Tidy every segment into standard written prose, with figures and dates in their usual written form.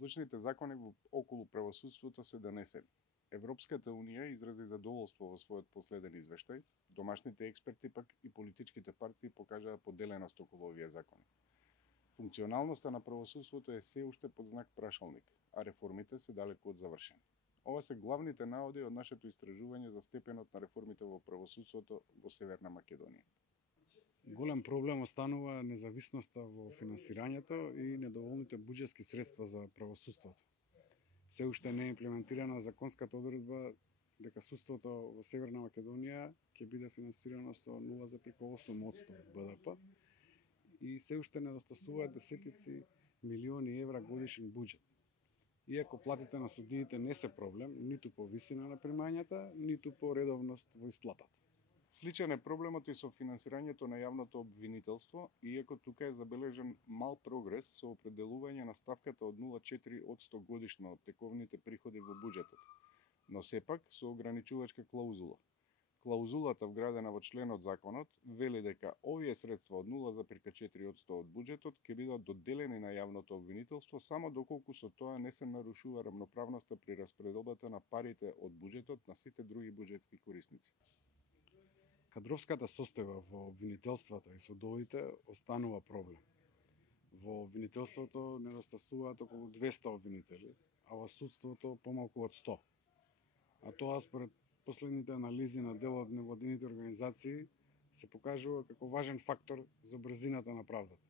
Клучните закони околу правосудството се донесени. Европската унија изрази задоволство во својот последен извештај, домашните експерти пак и политичките партии покажаа поделеност околу овие закони. Функционалноста на правосудството е се уште под знак прашалник, а реформите се далеку од завршени. Ова се главните наоди од нашето истражување за степенот на реформите во правосудството во Северна Македонија. Голем проблем останува независноста во финансирањето и недоволните буџетски средства за правосудството. Се уште не е имплементирана законската одредба дека судството во Северна Македонија ќе биде финансирано со 0,8% од БДП и се уште недостасуваат десетици милиони евра годишен буџет. Иако платите на судиите не се проблем, ниту по висина на примањата, ниту по редовност во исплатата. Сличен е проблемот и со финансирањето на јавното обвинителство, иако тука е забележен мал прогрес со определување на ставката од 0,4% годишно од тековните приходи во буџетот, но сепак со ограничувачка клаузула. Клаузулата вградена во членот законот вели дека овие средства од 0,4% од буџетот ќе бидат доделени на јавното обвинителство само доколку со тоа не се нарушува рамноправноста при распределбата на парите од буџетот на сите други буџетски корисници. Кадровската состојба во обвинителствата и судовите останува проблем. Во обвинителството недостасуваат околу 200 обвинители, а во судството помалку од 100. А тоа според последните анализи на дел од невладините организации се покажува како важен фактор за брзината на правдата.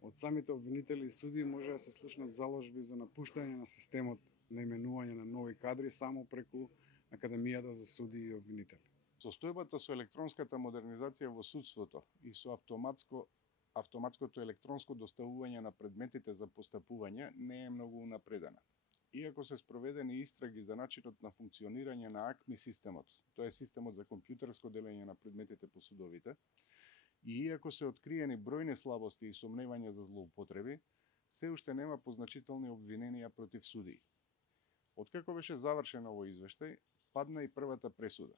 Од самите обвинители и судии може да се слушнат заложби за напуштање на системот на именување на нови кадри само преку Академијата за судии и обвинители. Состојбата со електронската модернизација во судството и со автоматското електронско доставување на предметите за постапување не е многу унапредена. Иако се спроведени истраги за начинот на функционирање на АКМИ системот, тоа е системот за компјутерско делење на предметите по судовите, и иако се откриени бројни слабости и сомневања за злоупотреби, се уште нема позначителни обвиненија против судии. Откако беше завршен овој извештај, падна и првата пресуда.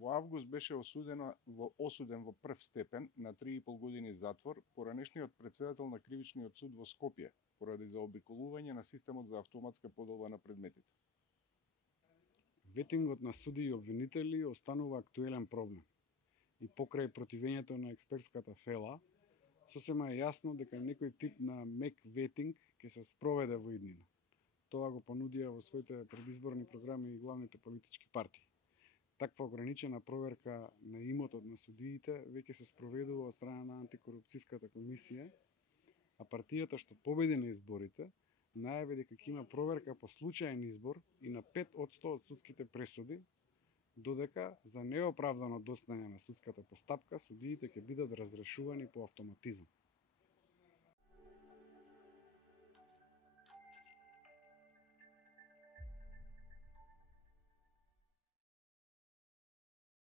Во август беше осуден во прв степен на 3,5 години затвор поранешниот претседател на Кривичниот суд во Скопје, поради заобиколување на системот за автоматска поделба на предметите. Ветингот на судии и обвинители останува актуелен проблем. И покрај противењето на експертската фела, сосема е јасно дека некој тип на мек ветинг ќе се спроведе во иднина. Тоа го понудија во своите предизборни програми и главните политички партии. Таква ограничена проверка на имотот на судиите веќе се спроведува од страна на антикорупцијската комисија, а партијата што победи на изборите најави дека ќе има проверка по случаен избор и на 5% од судските пресуди, додека за неоправдано достоење на судската постапка судиите ќе бидат разрешувани по автоматизам.